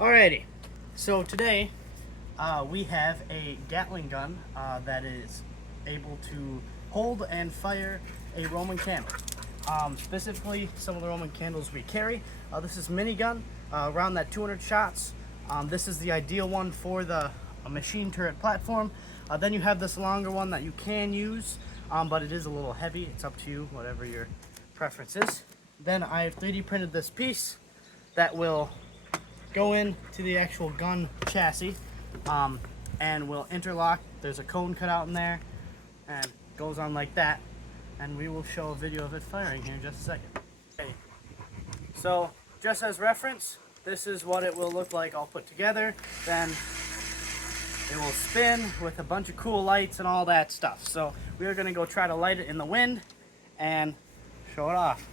Alrighty, so today we have a Gatling gun that is able to hold and fire a Roman candle. Specifically, some of the Roman candles we carry. This is minigun, around that 200 shots. This is the ideal one for the machine turret platform. Then you have this longer one that you can use, but it is a little heavy. It's up to you, whatever your preference is. Then I have 3D printed this piece that will go into the actual gun chassis and will interlock. There's a cone cut out in there and goes on like that, and we will show a video of it firing here in just a second. Okay. So just as reference, this is what it will look like all put together. Then it will spin with a bunch of cool lights and all that stuff. So we are going to go try to light it in the wind and show it off.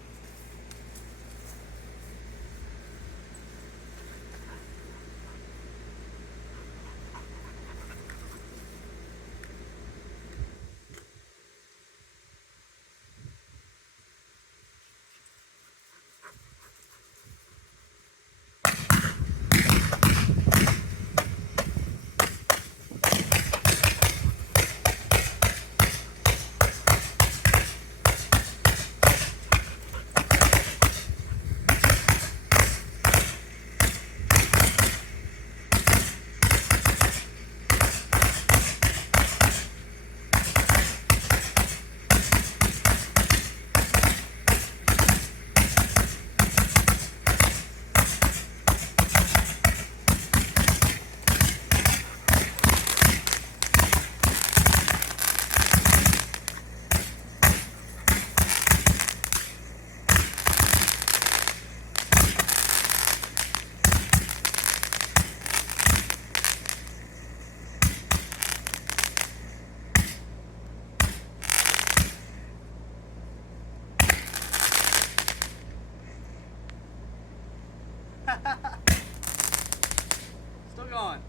Still going.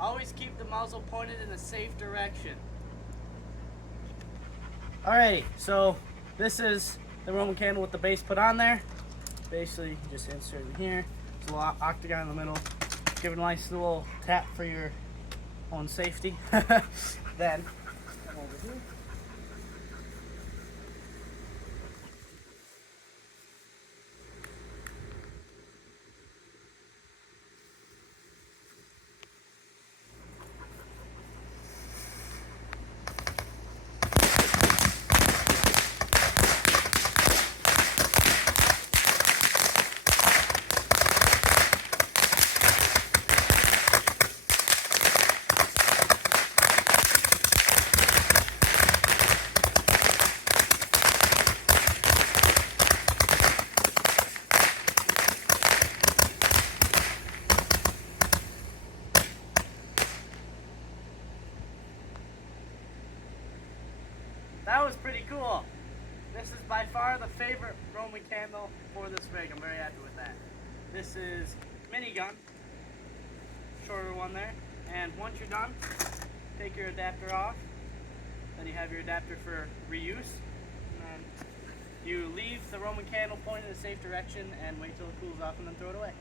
Always keep the muzzle pointed in a safe direction. Alrighty, so this is the Roman candle with the base put on there. Basically, you just insert it here. There's a little octagon in the middle. Give it a nice little tap for your own safety. Then, come over here. That was pretty cool. This is by far the favorite Roman candle for this rig. I'm very happy with that. This is minigun, shorter one there. And once you're done, take your adapter off. Then you have your adapter for reuse. And then you leave the Roman candle pointed in a safe direction and wait till it cools off and then throw it away.